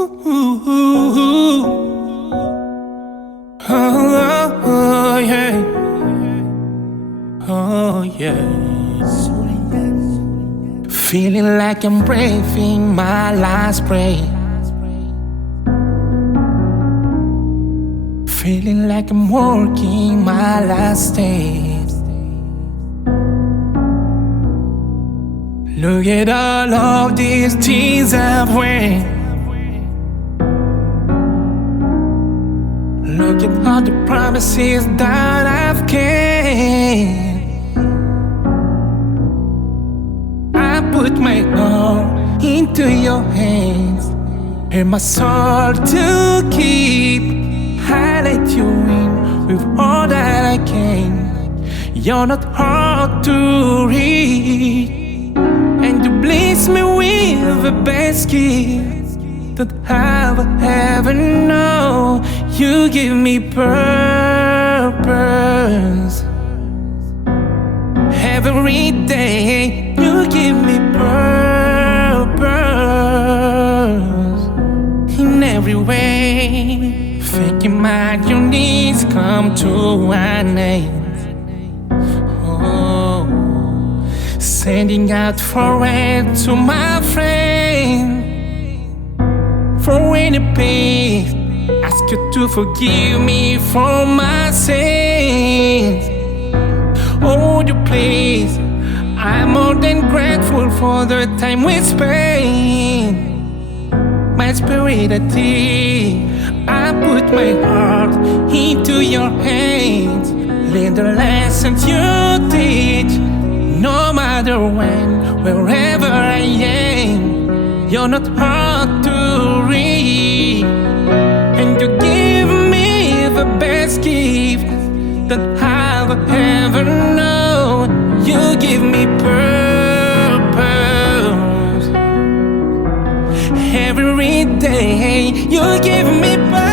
Oh, yeah. Oh, yeah. Feeling like I'm breathing my last breath. Feeling like I'm walking my last steps. Look at all of these tears I've weighed. Look at all the promises that I've kept. I put my all into your hands and my soul to keep. I let you in with all that I can. You're not hard to read, and you bless me with the best gift that I've ever known. You give me purpose. Every day you give me purpose. In every way, thinking my journeys come to an end. Oh, sending out for it to my friend. For any pain, ask you to forgive me for my sins. Oh, you please, I'm more than grateful for the time we spent. My spirit at thee, I put my heart into your hands. Learn the lessons you teach, no matter when, wherever I am. You're not hard to read, and you give me the best gift that I've ever known. You give me purpose. Every day you give me purpose.